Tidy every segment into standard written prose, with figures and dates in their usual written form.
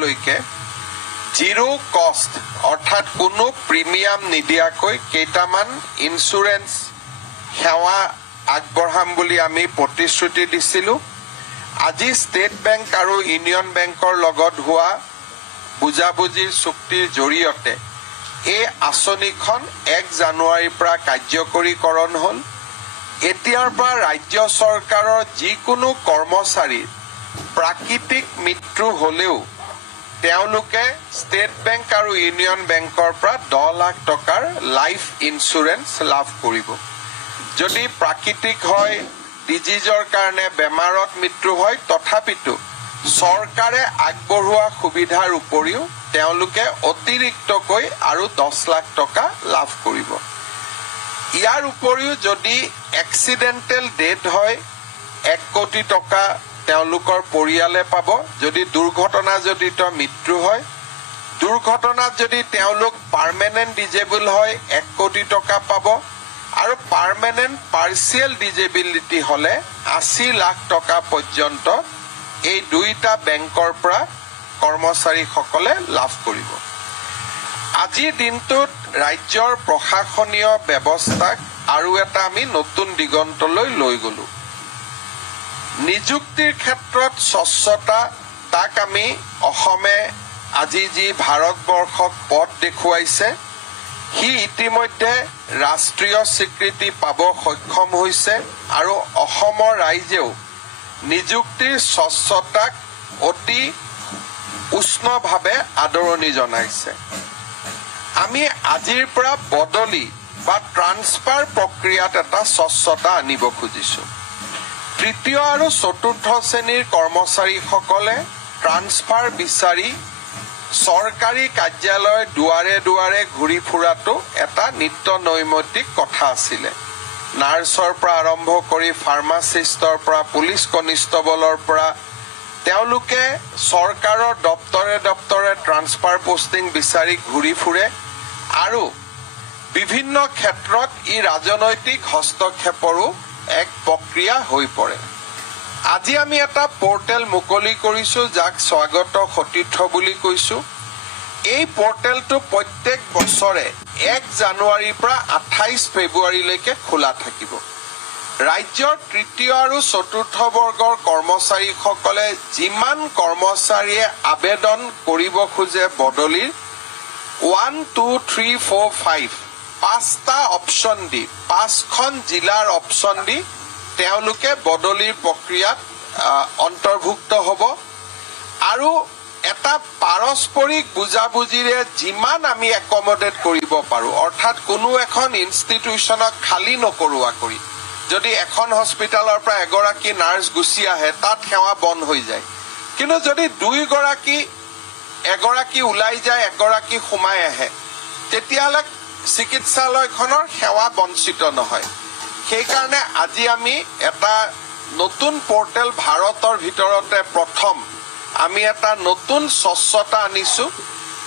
লৈকে জিৰো কষ্ট অৰ্থাৎ কোনো প্ৰিমিয়াম নিদিয়াকৈ কেইটামান ইন্সুৰেন্স সেৱা আগবঢ়াম বুলি আমি প্ৰতিশ্ৰুতি দিছিলোঁ। আজি ষ্টেট বেংক আৰু ইউনিয়ন বেংকৰ লগত হোৱা বুজাবুজিৰ চুক্তিৰ জৰিয়তে এই আঁচনিখন 1 জানুৱাৰীৰ পৰা কাৰ্যকৰীকৰণ হ'ল। এতিয়াৰ পৰা ৰাজ্য চৰকাৰৰ যিকোনো কৰ্মচাৰীৰ প্ৰাকৃতিক মৃত্যু হ'লেও তেওঁলোকে ষ্টেট বেংক আৰু ইউনিয়ন বেংকৰ পৰা 10 লাখ টকাৰ লাইফ ইন্সুৰেন্স লাভ কৰিব। যদি প্ৰাকৃতিক হয়, ডিজিজৰ কাৰণে বেমাৰত মৃত্যু হয়, তথাপিতো চৰকাৰে আগবঢ়োৱা সুবিধাৰ উপৰিও তেওঁলোকে অতিৰিক্তকৈ আৰু 10 লাখ টকা লাভ কৰিব। ইয়াৰ উপৰিও যদি এক্সিডেণ্টেল ডেথ হয় 1 কোটি টকা তেওঁলোকৰ পৰিয়ালে পাব। যদি দুৰ্ঘটনাজনিত মৃত্যু হয়, দুৰ্ঘটনাত যদি তেওঁলোক পাৰ্মানেণ্ট ডিজেবল হয় 1 কোটি টকা পাব আৰু পাৰ্মানেণ্ট পাৰ্চিয়েল ডিজেবিলিটি হ'লে 80 লাখ টকা পৰ্যন্ত এই দুইটা বেংকৰ পৰা কৰ্মচাৰীসকলে লাভ কৰিব। আজিৰ দিনটোত ৰাজ্যৰ প্ৰশাসনীয় ব্যৱস্থাক আৰু এটা আমি নতুন দিগন্তলৈ লৈ গ'লো। নিযুক্তিৰ ক্ষেত্ৰত স্বচ্ছতা, তাক আমি অসমে আজি যি ভাৰতবৰ্ষক পথ দেখুৱাইছে, সি ইতিমধ্যে ৰাষ্ট্ৰীয় স্বীকৃতি পাব সক্ষম হৈছে আৰু অসমৰ ৰাইজেও নিযুক্তিৰ স্বচ্ছতাক অতি উষ্ণভাৱে আদৰণি জনাইছে। আমি আজিৰ পৰা বদলি বা ট্ৰান্সফাৰ প্ৰক্ৰিয়াত এটা স্বচ্ছতা আনিব খুজিছোঁ। তৃতীয় আৰু চতুৰ্থ শ্ৰেণীৰ কৰ্মচাৰীসকলে ট্ৰান্সফাৰ বিচাৰি চৰকাৰী কাৰ্যালয় দুৱাৰে দুৱাৰে ঘূৰি ফুৰাটো এটা নিত্য নৈমিত্তিক কথা আছিলে। নাৰ্ছৰ পৰা আৰম্ভ কৰি ফাৰ্মাচিষ্টৰ পৰা পুলিচ কনিষ্টবলৰ পৰা তেওঁলোকে চৰকাৰৰ দপ্তৰে দপ্তৰে ট্ৰান্সফাৰ পোষ্টিং বিচাৰি ঘূৰি ফুৰে আৰু বিভিন্ন ক্ষেত্ৰত ই ৰাজনৈতিক হস্তক্ষেপৰো এক প্ৰক্ৰিয়া হৈ পৰে। আজি আমি এটা পৰ্টেল মুকলি কৰিছোঁ, যাক স্বাগত সতীৰ্থ বুলি কৈছোঁ। এই পৰ্টেলটো প্ৰত্যেক বছৰে 1 জানুৱাৰীৰ পৰা 28 ফেব্ৰুৱাৰীলৈকে খোলা থাকিব। ৰাজ্যৰ তৃতীয় আৰু চতুৰ্থ বৰ্গৰ কৰ্মচাৰীসকলে যিমান কৰ্মচাৰীয়ে আবেদন কৰিব খোজে বদলিৰ 1, 2, 3, 4, 5 5টা অপশ্যন দি 5খন জিলাৰ অপশ্যন দি তেওঁলোকে বদলিৰ প্ৰক্ৰিয়াত অন্তৰ্ভুক্ত হ'ব আৰু এটা পাৰস্পৰিক বুজাবুজিৰে যিমান আমি একমডেট কৰিব পাৰোঁ, অৰ্থাৎ কোনো এখন ইনষ্টিটিউশ্যনক খালী নকৰোৱা কৰি যদি এখন হস্পিটেলৰ পৰা এগৰাকী নাৰ্ছ গুচি আহে তাত সেৱা বন্ধ হৈ যায়, কিন্তু যদি এগৰাকী ওলাই যায় এগৰাকী সোমাই আহে তেতিয়াহ'লে চিকিৎসালয়খনৰ সেৱা বঞ্চিত নহয়। সেইকাৰণে আজি আমি এটা নতুন পৰ্টেল, ভাৰতৰ ভিতৰতে প্ৰথম আমি এটা নতুন স্বচ্ছতা আনিছোঁ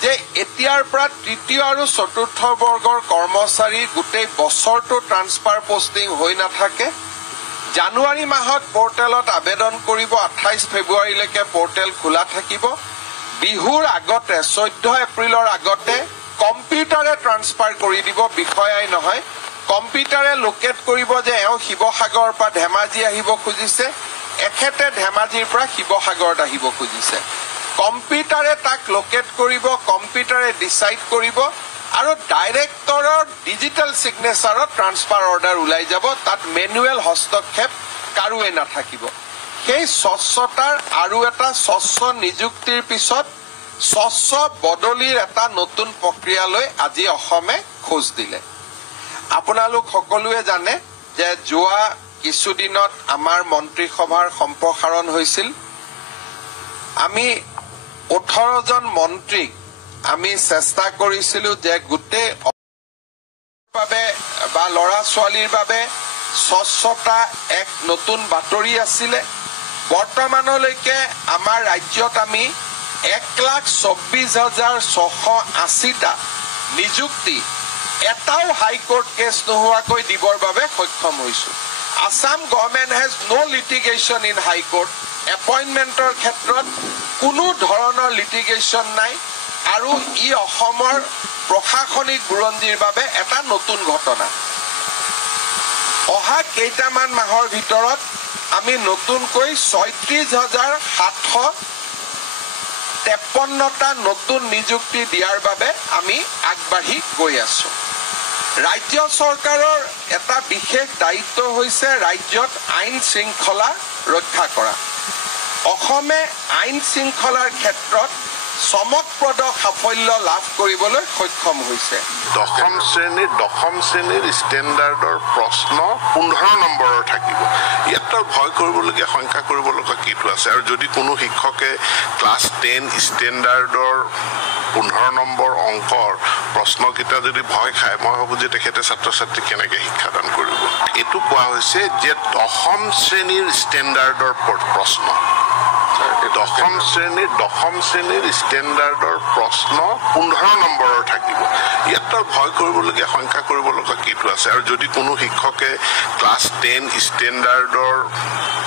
যে এতিয়াৰ পৰা তৃতীয় আৰু চতুৰ্থ বৰ্গৰ কৰ্মচাৰী গোটেই বছৰটো ট্ৰান্সফাৰ পোষ্টিং হৈ নাথাকে। জানুৱাৰী মাহত পৰ্টেলত আবেদন কৰিব, 28 ফেব্ৰুৱাৰীলৈকে পৰ্টেল খোলা থাকিব। বিহুৰ আগতে 14 এপ্ৰিলৰ আগতে কম্পিউটাৰে ট্ৰান্সফাৰ কৰি দিব, বিষয়াই নহয়। কম্পিউটাৰে লোকেট কৰিব যে এওঁ শিৱসাগৰৰ পৰা ধেমাজি আহিব খুজিছে, এখেতে ধেমাজিৰ পৰা শিৱসাগৰত আহিব খুজিছে। কম্পিউটাৰে তাক লোকেট কৰিব, কম্পিউটাৰে ডিচাইড কৰিব আৰু ডাইৰেক্টৰৰ ডিজিটেল ছিগনেচাৰত ট্ৰান্সফাৰ অৰ্ডাৰ ওলাই যাব। তাত মেনুৱেল হস্তক্ষেপ কাৰোৱে নাথাকিব। সেই স্বচ্ছতাৰ আৰু এটা স্বচ্ছ নিযুক্তিৰ পিছত স্বচ্ছ বদলিৰ এটা নতুন প্ৰক্ৰিয়ালৈ আজি অসমে খোজ দিলে। আপোনালোক সকলোৱে জানে যে যোৱা কিছুদিনত আমাৰ মন্ত্ৰীসভাৰ সম্প্ৰসাৰণ হৈছিল। আমি 18জন মন্ত্ৰীক আমি চেষ্টা কৰিছিলোঁ যে গোটেই বাবে বা ল'ৰা ছোৱালীৰ বাবে স্বচ্ছতা এক নতুন বাতৰি আছিলে। বৰ্তমানলৈকে আমাৰ ৰাজ্যত আমি 1,24,680টা নিযুক্তি এটাও হাইকোৰ্ট কেছ নোহোৱাকৈ দিবৰ বাবে সক্ষম হৈছোঁ। Assam government has no litigation in High Court. এপইণ্টমেণ্টৰ ক্ষেত্ৰত কোনো ধৰণৰ লিটিগেশ্যন নাই আৰু ই অসমৰ প্ৰশাসনিক বুৰঞ্জীৰ বাবে এটা নতুন ঘটনা অহা কেইটামান মাহৰ ভিতৰত আমি নতুনকৈ ৩৬,৭৫৩টা নতুন নিযুক্তি দিয়াৰ বাবে আমি আগবাঢ়ি গৈ আছো ৰাজ্য চৰকাৰৰ এটা বিশেষ দায়িত্ব হৈছে ৰাজ্যত আইন শৃংখলা ৰক্ষা কৰা অসমে আইন শৃংখলাৰ ক্ষেত্ৰত চমকপ্ৰদ সাফল্য লাভ কৰিবলৈ সক্ষম হৈছে দশম শ্ৰেণীৰ ষ্টেণ্ডাৰ্ডৰ প্ৰশ্ন 15 নম্বৰৰ থাকিব ইয়াত ভয় কৰিবলগীয়া সংখ্যা কৰিবলগীয়া কিটো আছে আৰু যদি কোনো শিক্ষকে ক্লাছ 10 ষ্টেণ্ডাৰ্ডৰ 15 নম্বৰ অংকৰ প্ৰশ্নকেইটা যদি ভয় খায় মই ভাবো যে তেখেতে ছাত্ৰ ছাত্ৰী কেনেকৈ শিক্ষাদান কৰিব এইটো কোৱা হৈছে যে দশম শ্ৰেণীৰ ষ্টেণ্ডাৰ্ডৰ প্ৰশ্ন দশম শ্ৰেণীৰ ষ্টেণ্ডাৰ্ডৰ প্ৰশ্ন 15 নম্বৰৰ থাকিব ইয়াত ভয় কৰিবলগীয়া সংখ্যা কৰিবলগীয়া কিটো আছে আৰু যদি কোনো শিক্ষকে ক্লাছ 10 ষ্টেণ্ডাৰ্ডৰ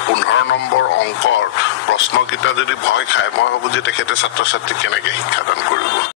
15 নম্বৰ অংকৰ প্ৰশ্নকেইটা যদি ভয় খায় মই ভাবো যে তেখেতে ছাত্ৰ ছাত্ৰী কেনেকৈ শিক্ষাদান কৰিব